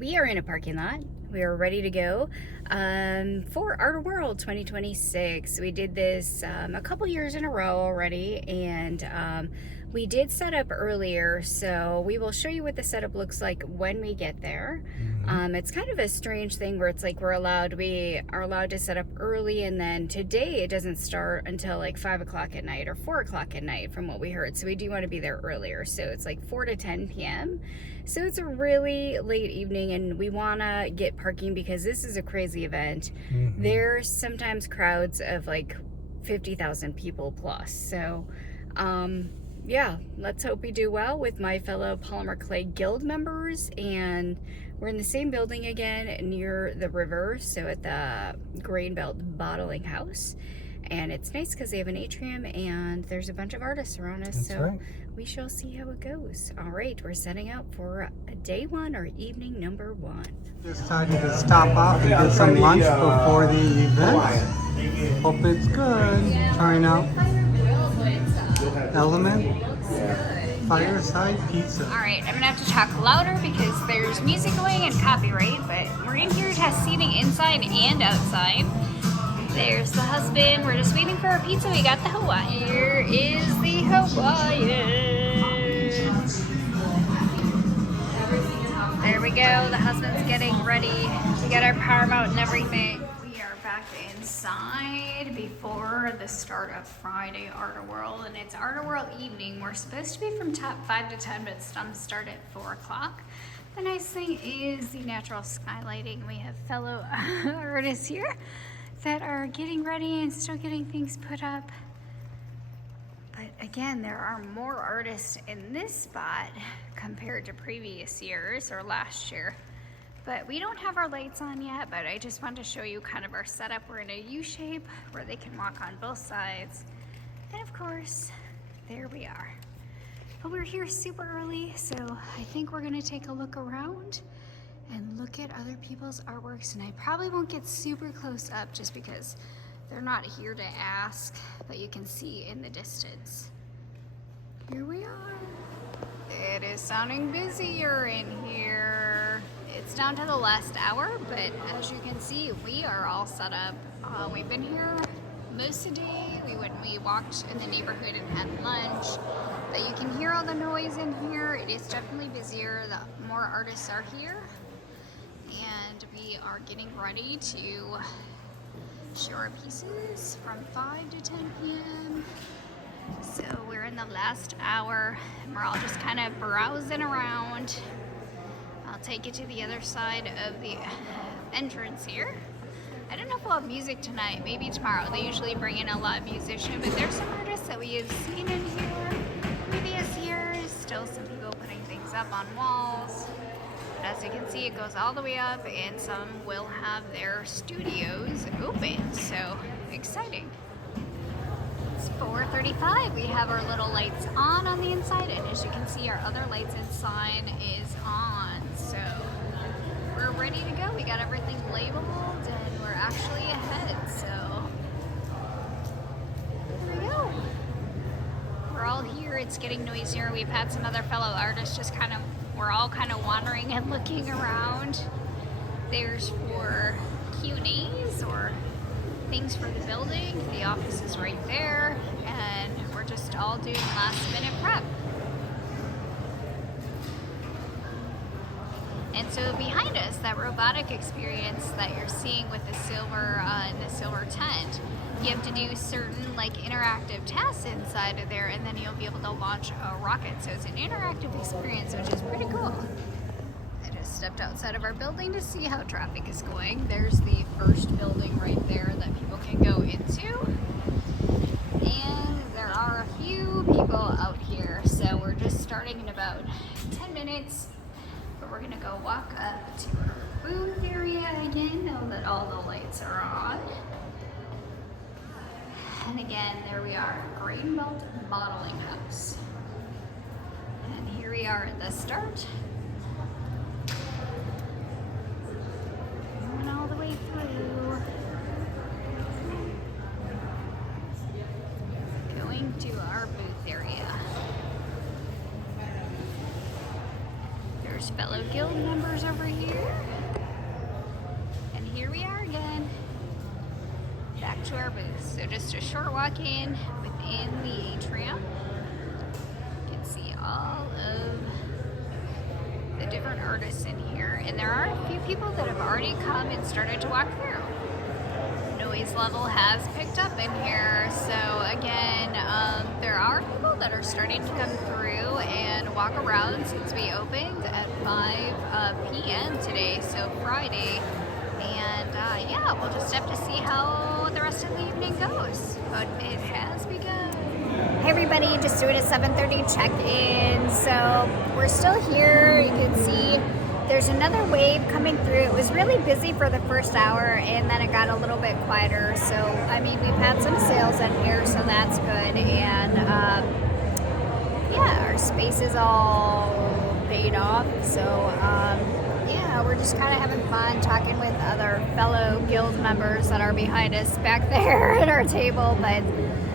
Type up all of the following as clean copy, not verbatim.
We are in a parking lot. We are ready to go for Art-A-Whirl 2026. We did this a couple years in a row already, and we did set up earlier, so we will show you what the setup looks like when we get there. It's kind of a strange thing where it's like we are allowed to set up early, and then today it doesn't start until like 5 o'clock at night or 4 o'clock at night from what we heard. So we do want to be there earlier. So it's like 4 to 10 p.m. So it's a really late evening, and we want to get parking because this is a crazy event. There's sometimes crowds of like 50,000 people plus. So yeah, let's hope we do well with my fellow Polymer Clay Guild members. And we're in the same building again near the river, so at the Grain Belt Bottling House. And it's nice because they have an atrium and there's a bunch of artists around us. That's right. We shall see how it goes. All right, we're setting out for a day one or evening number one. Decided to stop off and get some lunch before the event. Hope it's good. Trying out Element Fireside Pizza. All right, I'm gonna have to talk louder because there's music going and copyright, but we're in here to have seating inside and outside. There's the husband. We're just waiting for our pizza. We got the Hawaiian. Here is the Hawaiian. There we go. The husband's getting ready. We got our power mount and everything. We are back inside before the start of Friday Art-A-Whirl, and it's Art-A-Whirl evening. We're supposed to be from 5 to 10, but some start at 4 o'clock. The nice thing is the natural skylighting. We have fellow artists here that are getting ready and still getting things put up. But again, there are more artists in this spot compared to previous years or last year. But we don't have our lights on yet, but I just wanted to show you kind of our setup. We're in a U shape where they can walk on both sides. And of course, there we are. But we're here super early, so I think we're gonna take a look around and look at other people's artworks. And I probably won't get super close up just because they're not here to ask, but you can see in the distance. Here we are. It is sounding busier in here. It's down to the last hour, but as you can see, we are all set up. We've been here most of the day. We walked in the neighborhood and had lunch. But you can hear all the noise in here. It is definitely busier. The more artists are here. And we are getting ready to show our pieces from 5 to 10 p.m. So we're in the last hour and we're all just kind of browsing around. I'll take you to the other side of the entrance here. I don't know if we'll have music tonight, maybe tomorrow. They usually bring in a live musician, but there's some artists that we have seen in here previous years. Still some people putting things up on walls. But as you can see, it goes all the way up, and some will have their studios open, so exciting. It's 4:35. We have our little lights on the inside, and as you can see, our other lights inside is on. So we're ready to go. We got everything labeled, and we're actually ahead. So here we go. We're all here. It's getting noisier. We've had some other fellow artists just we're all kind of wandering and looking around. There's for Q&As or things for the building. The office is right there, and we're just all doing last minute prep. And so behind us, that robotic experience that you're seeing with the silver in the silver tent, you have to do certain like interactive tasks inside of there, and then you'll be able to launch a rocket. So it's an interactive experience, which is pretty cool. I just stepped outside of our building to see how traffic is going. There's the first building right there that people can go into. And there are a few people out here. So we're just starting in about 10 minutes. But we're gonna go walk up to our booth area again, now that all the lights are on. And again, there we are, Grain Belt Bottling House. And here we are at the start. Going all the way through. Going to our booth area. There's fellow guild members over here. And here we are again. Back to our booth. So just a short walk in within the atrium. You can see all of the different artists in here. And there are a few people that have already come and started to walk through. Noise level has picked up in here. So again, there are people that are starting to come through and walk around since we opened at 5 p.m. today, so Friday. And yeah, we'll just have to see how the rest of the evening goes. But it has begun. Hey everybody, just doing a 7:30 check-in. So we're still here. You can see there's another wave coming through. It was really busy for the first hour and then it got a little bit quieter. So, I mean, we've had some sales in here, so that's good. And yeah, our space is all paid off. So, yeah, we're just kind of having fun talking with other fellow guild members that are behind us back there at our table. But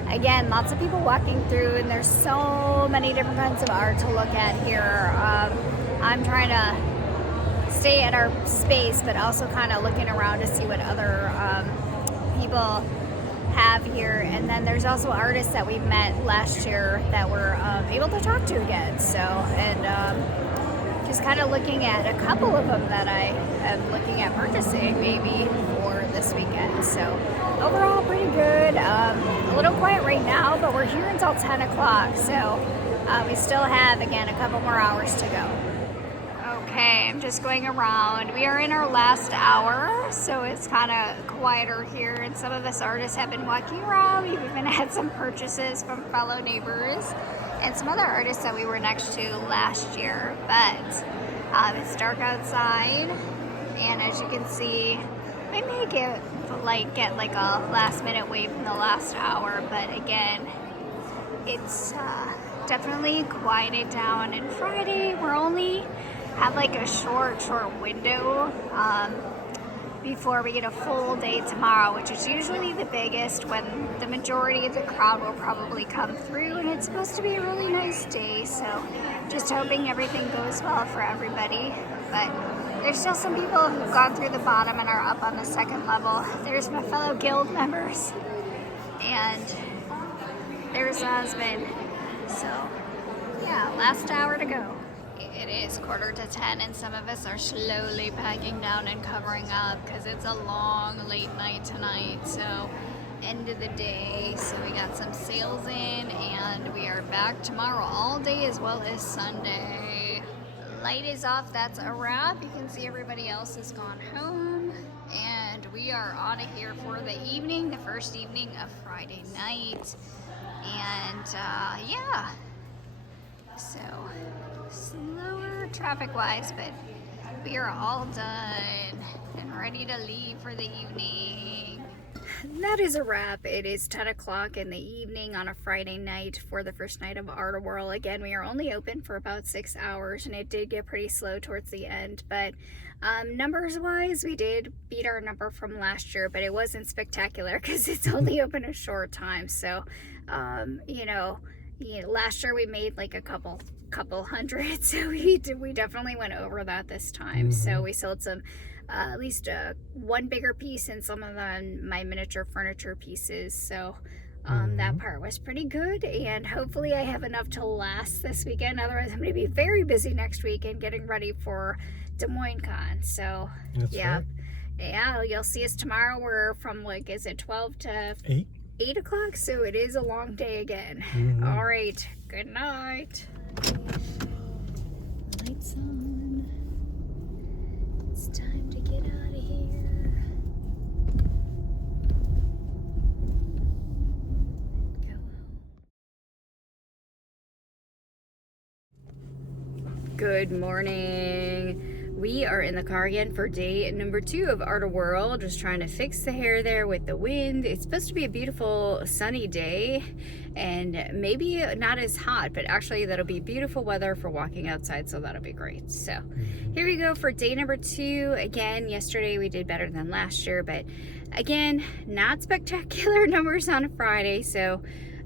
again, lots of people walking through and there's so many different kinds of art to look at here. I'm trying to stay at our space, but also kind of looking around to see what other people have here. And then there's also artists that we met last year that we're able to talk to again. So, and just kind of looking at a couple of them that I am looking at purchasing maybe for this weekend. So overall, pretty good. A little quiet right now, but we're here until 10 o'clock. So we still have, again, a couple more hours to go. Okay, I'm just going around. We are in our last hour, so it's kind of quieter here, and some of us artists have been walking around. We've even had some purchases from fellow neighbors and some other artists that we were next to last year. But it's dark outside, and as you can see, we may get like a last minute wave in the last hour, but again, it's definitely quieted down. And Friday, we're only have like a short window before we get a full day tomorrow, which is usually the biggest, when the majority of the crowd will probably come through, and it's supposed to be a really nice day. So just hoping everything goes well for everybody. But there's still some people who've gone through the bottom and are up on the second level. There's my fellow guild members, and there's the husband. So yeah, last hour to go. It is 9:45, and some of us are slowly packing down and covering up because it's a long, late night tonight. So, end of the day. So, we got some sales in, and we are back tomorrow all day as well as Sunday. Light is off. That's a wrap. You can see everybody else has gone home, and we are out of here for the evening, the first evening of Friday night. And yeah, so slower traffic-wise, but we are all done and ready to leave for the evening. That is a wrap. It is 10 o'clock in the evening on a Friday night for the first night of Art-A-Whirl. Again, we are only open for about 6 hours, and it did get pretty slow towards the end, but numbers-wise, we did beat our number from last year, but it wasn't spectacular because it's only open a short time. So, you know, last year we made like a couple hundred, so we definitely went over that this time. So we sold some at least one bigger piece and some of my miniature furniture pieces. So that part was pretty good, and hopefully I have enough to last this weekend. Otherwise, I'm going to be very busy next weekend getting ready for Des Moines Con. So yeah, right. Yeah, you'll see us tomorrow. We're from, like, is it 12 to 8 o'clock? So it is a long day again. All right, good night. Lights on. It's time to get out of here. Go home. Good morning. We are in the car again for day number 2 of Art-A-Whirl, just trying to fix the hair there with the wind. It's supposed to be a beautiful sunny day, and maybe not as hot, but actually that'll be beautiful weather for walking outside, so that'll be great. So here we go for day number 2. Again, yesterday we did better than last year, but again, not spectacular numbers on a Friday. So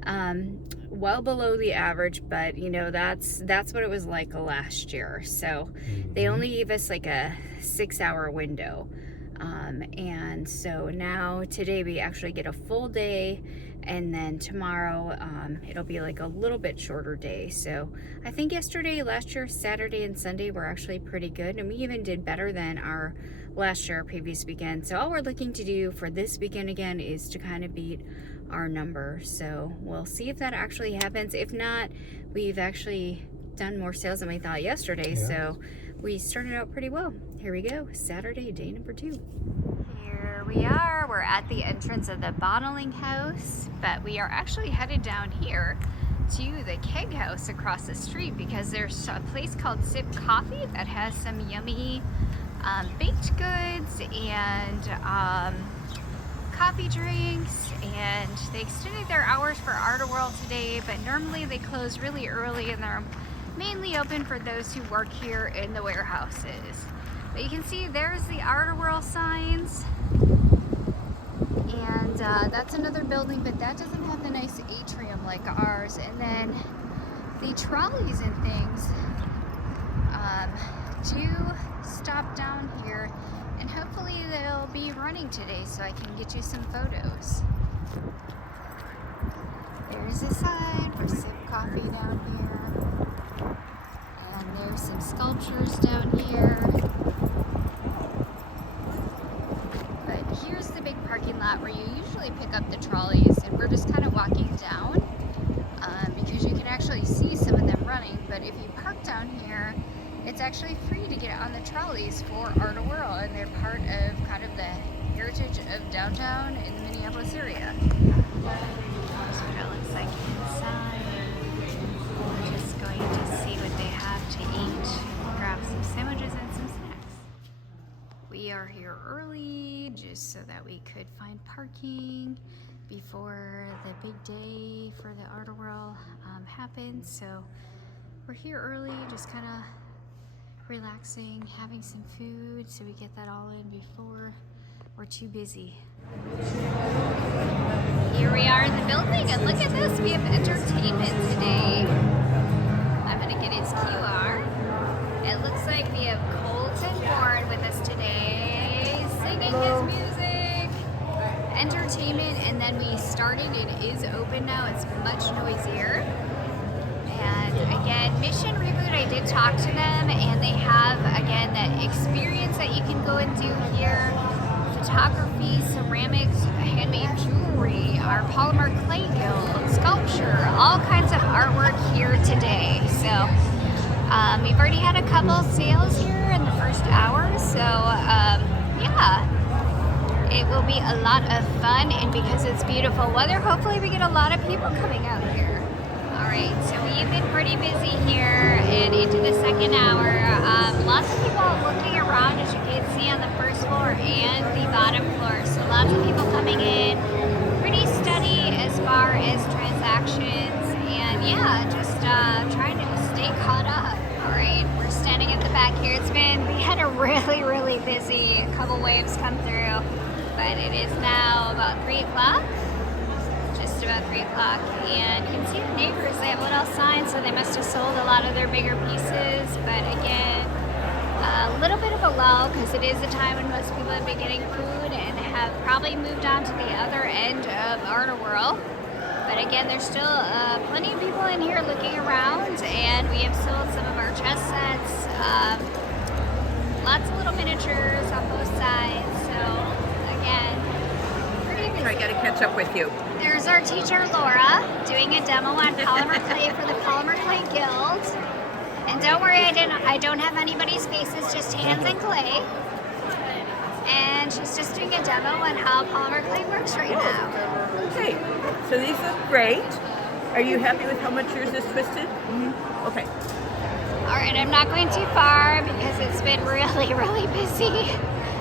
Well below the average, but you know, that's what it was like last year. So they only gave us like a 6-hour window. And so now today we actually get a full day, and then tomorrow it'll be like a little bit shorter day. So I think yesterday, last year, Saturday and Sunday were actually pretty good, and we even did better than our last year, previous weekend. So all we're looking to do for this weekend again is to kind of beat our number. So we'll see if that actually happens. If not, we've actually done more sales than we thought yesterday. Yeah. So we started out pretty well. Here we go, Saturday, day number 2. Here we are. We're at the entrance of the bottling house, but we are actually headed down here to the keg house across the street because there's a place called Sip Coffee that has some yummy baked goods and coffee drinks, and they extended their hours for Art-A-Whirl today, but normally they close really early and they're mainly open for those who work here in the warehouses. But you can see there's the Art-A-Whirl signs, and that's another building, but that doesn't have the nice atrium like ours. And then the trolleys and things do stop down here, and hopefully they'll be running today so I can get you some photos. There's a sign for Sip Coffee down here, and there's some sculptures down here. But here's the big parking lot where you usually pick up the trolleys, and we're just kind of walking down because you can actually see some of them running. But if you park down here, it's actually free to get on the trolleys for Art-A-Whirl, and they're part of kind of the heritage of downtown in the Minneapolis area. That's what it looks like inside. We're just going to see what they have to eat, grab some sandwiches and some snacks. We are here early just so that we could find parking before the big day for the Art-A-Whirl happens. So we're here early, just kind of relaxing, having some food so we get that all in before we're too busy. Here we are in the building, and look at this, we have entertainment today. I'm gonna get his QR. It looks like we have Colton Warren with us today, singing his music, entertainment, and then we started, it is open now, it's much noisier. And again, Mission Reboot, I did talk to them, and they have, again, that experience that you can go and do here. Photography, ceramics, handmade jewelry, our Polymer clay guild, sculpture, all kinds of artwork here today. So we've already had a couple sales here in the first hour, so yeah, it will be a lot of fun, and because it's beautiful weather, hopefully we get a lot of people coming out here. Alright, so we've been pretty busy here and into the second hour. Lots of people looking around, as you can see, on the first floor and the bottom floor. So lots of people coming in, pretty steady as far as transactions, and yeah, just trying to stay caught up. Alright, we're standing at the back here. We had a really busy couple waves come through, but it is now about 3 o'clock. About 3 o'clock, and you can see the neighbors, they have little signs, so they must have sold a lot of their bigger pieces. But again, a little bit of a lull because it is a time when most people have been getting food and have probably moved on to the other end of Art-A-Whirl. But again, there's still plenty of people in here looking around, and we have sold some of our chess sets, lots of little miniatures on both sides. So again, pretty busy. I got to catch up with you. There's our teacher Laura doing a demo on polymer clay for the Polymer Clay Guild. And don't worry, I don't have anybody's faces, just hands and clay. And she's just doing a demo on how polymer clay works right now. Okay, so these look great. Are you happy with how much yours is twisted? Mm-hmm. Okay. All right, I'm not going too far because it's been really busy.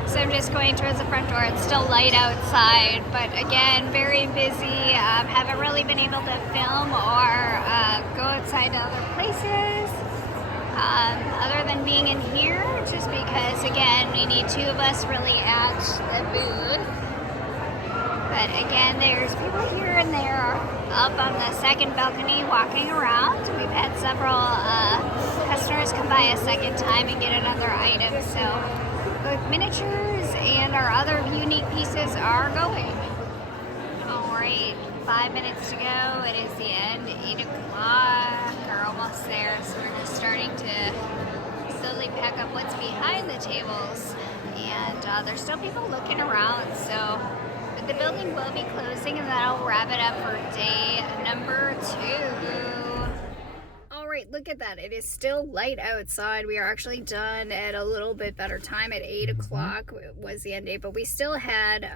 So I'm just going towards the front door. It's still light outside, but again, very busy. Haven't really been able to film or go outside to other places other than being in here, just because, again, we need 2 of us really at the booth. But again, there's people here and there up on the second balcony walking around. We've had several customers come by a second time and get another item. So both miniatures and our other unique pieces are going. All right, 5 minutes to go. It is the end, 8 o'clock. We're almost there, so we're just starting to slowly pack up what's behind the tables. And there's still people looking around, so but the building will be closing, and that'll wrap it up for day number 2. All right, look at that. It is still light outside. We are actually done at a little bit better time. At 8 o'clock was the end date, but we still had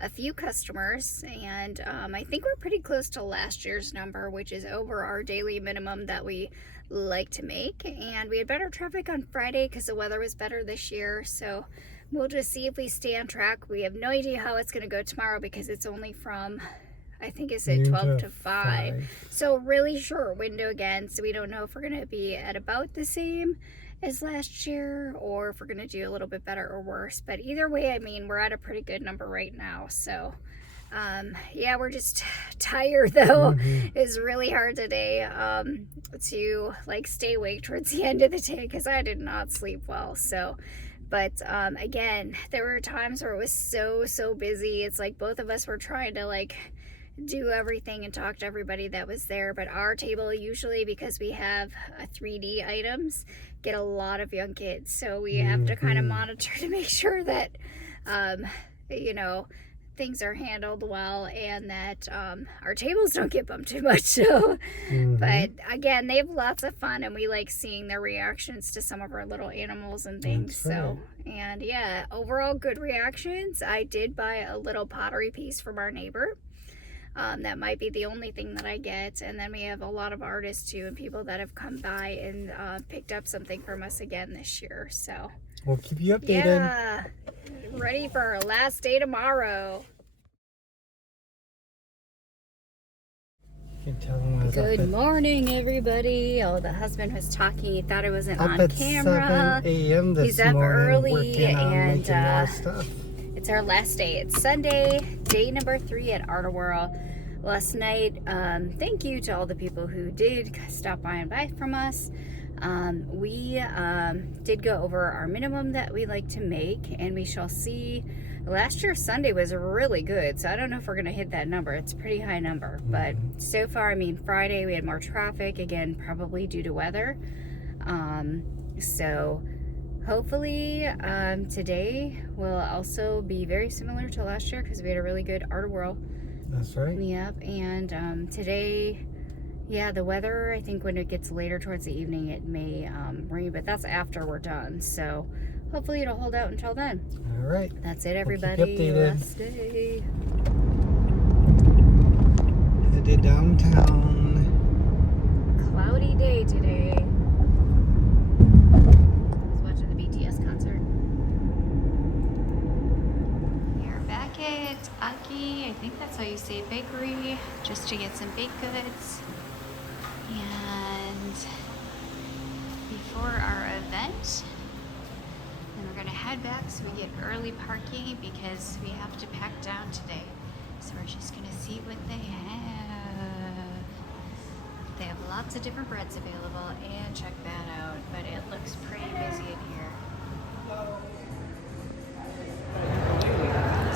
a few customers, and I think we're pretty close to last year's number, which is over our daily minimum that we like to make. And we had better traffic on Friday because the weather was better this year, so we'll just see if we stay on track. We have no idea how it's going to go tomorrow because it's only from, I think it's at 12 to 5. So really short window again, so we don't know if we're going to be at about the same as last year or if we're going to do a little bit better or worse. But either way, I mean, we're at a pretty good number right now. So yeah, we're just tired though. It's really hard today to like stay awake towards the end of the day because I did not sleep well. So but again, there were times where it was so busy. It's like both of us were trying to like do everything and talk to everybody that was there. But our table usually, because we have 3D items, get a lot of young kids, so we have to kind of monitor to make sure that you know, things are handled well and that our tables don't get bumped too much. So but again, they have lots of fun, and we like seeing their reactions to some of our little animals and things. So and yeah, overall good reactions. I did buy a little pottery piece from our neighbor. That might be the only thing that I get. And then we have a lot of artists too, and people that have come by and picked up something from us again this year. So we'll keep you updated. Yeah, ready for our last day tomorrow. Good morning, everybody. Oh, the husband was talking. He thought it wasn't on camera. 7 a.m. this He's up morning, early, and stuff. it's our last day. It's Sunday, day number 3 at Art-A-Whirl. Last night, thank you to all the people who did stop by and buy from us. We did go over our minimum that we like to make, and we shall see. Last year's Sunday was really good, so I don't know if we're going to hit that number. It's a pretty high number, but so far, I mean, Friday we had more traffic, again, probably due to weather. So hopefully today will also be very similar to last year because we had a really good Art-A-Whirl. That's right. Yep, and today, yeah, the weather, I think when it gets later towards the evening, it may rain, but that's after we're done. So hopefully it'll hold out until then. All right. That's it, everybody. We'll keep you updated. Last day. Headed downtown. Cloudy day today. I was watching the BTS concert. We are back at Aki, I think that's how you say bakery, just to get some baked goods. And before our event, then we're gonna head back so we get early parking because we have to pack down today. So we're just gonna see what they have. They have lots of different breads available, and check that out, but it looks pretty busy in here.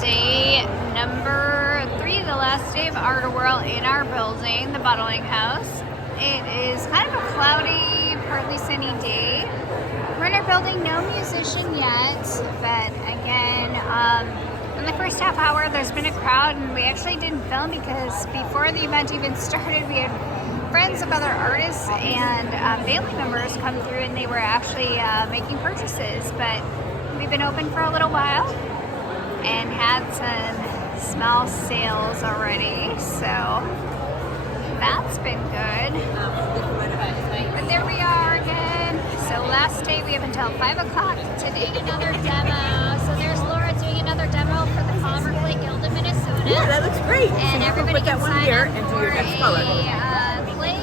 Day number 3, the last day of Art-A-Whirl in our building, the bottling house. It is kind of a cloudy, partly sunny day. We're in our building, no musician yet, but again, in the first half hour there's been a crowd, and we actually didn't film because before the event even started we had friends of other artists and family members come through, and they were actually making purchases. But we've been open for a little while and had some small sales already, so that's been good. But there we are again. So last day we have until 5 o'clock to do another demo. So there's Laura doing another demo for the Polymer Clay Guild in Minnesota. Yeah, that looks great. And so everybody put that can one sign here up and do for your next color. a clay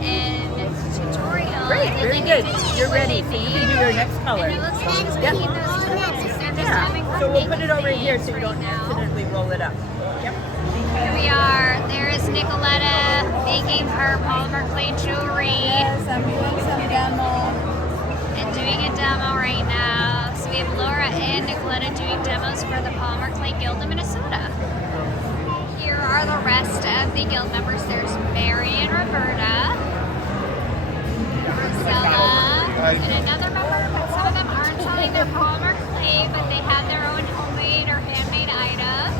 and tutorial. Great, and very then good. you can You're ready. choose So you the can do your next color. And it looks like she's Yep. making those tools. They're just Yeah. having fun So we'll put making it over here things so you right don't now. accidentally roll it up. Here we are. There is Nicoletta making her polymer clay jewelry. Yes, I'm doing some demo. And doing a demo right now. So we have Laura and Nicoletta doing demos for the Polymer Clay Guild of Minnesota. Here are the rest of the guild members. There's Mary and Roberta, Priscilla, and another member, but some of them aren't selling their polymer clay, but they have their own homemade or handmade items.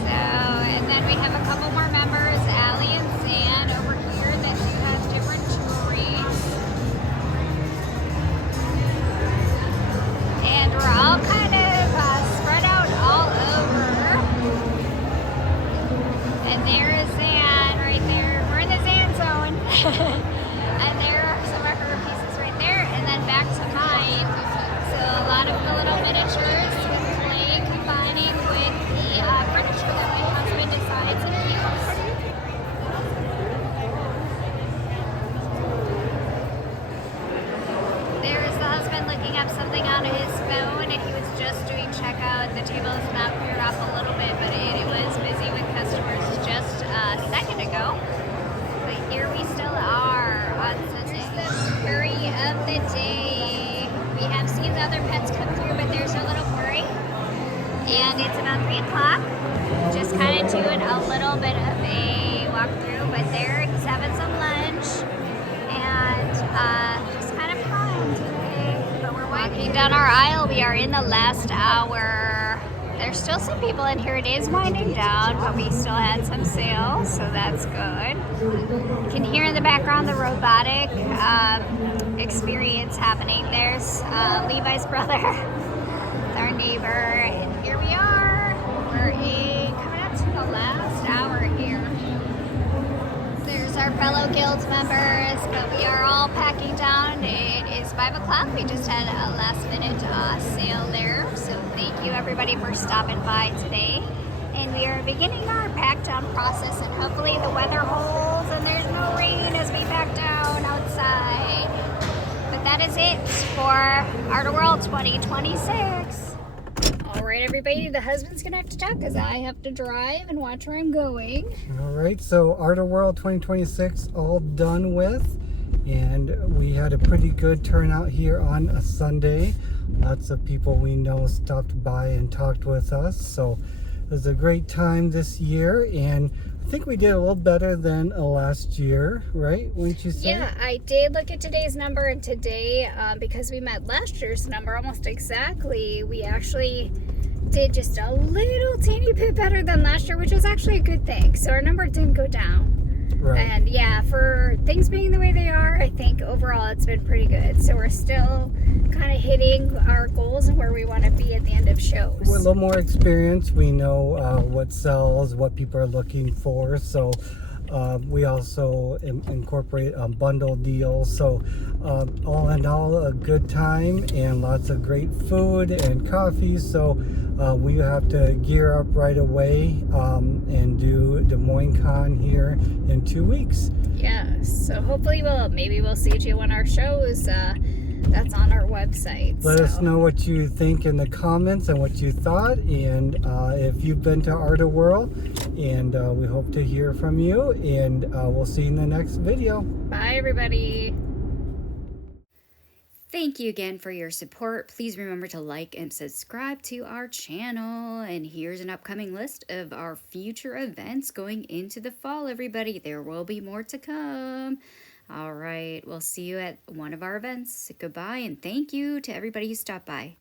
So, and then we have a couple more members, Allie and Zan over here that do have different jewelries. And we're all kind of spread out all over. And there is Zan right there. We're in the Zan zone. And there are some of her pieces right there. And then back to mine. So a lot of the little miniatures with clay combining with the furniture that my husband decides to use. There is the husband looking up something on his phone, and he was just doing checkout. The table is now cleared off a little bit, but it was busy with customers just a second ago. But here we still are on Sunday. The curry of the day. We have seen the other pets come through, but there's no little curry. And it's about 3 o'clock. Just kind of doing a little bit of a walkthrough, but they're having some lunch. And just kind of fun today. But we're walking down our aisle. We are in the last hour. There's still some people in here. It is winding down, but we still had some sales, so that's good. You can hear in the background the robotic experience happening. There's Levi's brother, our neighbor, and here we are. We're coming up to the last hour here. There's our fellow guild members, but we are all packing down. It is 5 o'clock. We just had a last minute sale there, so thank you everybody for stopping by today. And we are beginning our pack down process, and hopefully the weather holds and there's no rain as we pack down outside. But that is it for Art-A-Whirl 2026. All right, everybody, the husband's gonna have to talk because I have to drive and watch where I'm going. All right, so Art-A-Whirl 2026 all done with, and we had a pretty good turnout here on a Sunday. Lots of people we know stopped by and talked with us, so it was a great time this year, and I think we did a little better than last year, right? Wouldn't you say? Yeah, I did look at today's number, and today, because we met last year's number almost exactly, we actually did just a little teeny bit better than last year, which is actually a good thing. So our number didn't go down. Right. And yeah, for things being the way they are, I think overall it's been pretty good. So we're still kind of hitting our goals and where we want to be at the end of shows. With a little more experience, we know what sells, what people are looking for. So we also incorporate bundle deals. So all in all, a good time and lots of great food and coffee. So we have to gear up right away and do Des Moines Con here in 2 weeks. Yeah, so hopefully maybe we'll see you on our shows. That's on our website. Let us know what you think in the comments and what you thought, and if you've been to Art-A-Whirl, and we hope to hear from you, and we'll see you in the next video. Bye, everybody. Thank you again for your support. Please remember to like and subscribe to our channel. And here's an upcoming list of our future events going into the fall, everybody. There will be more to come. All right, we'll see you at one of our events. Goodbye, and thank you to everybody who stopped by.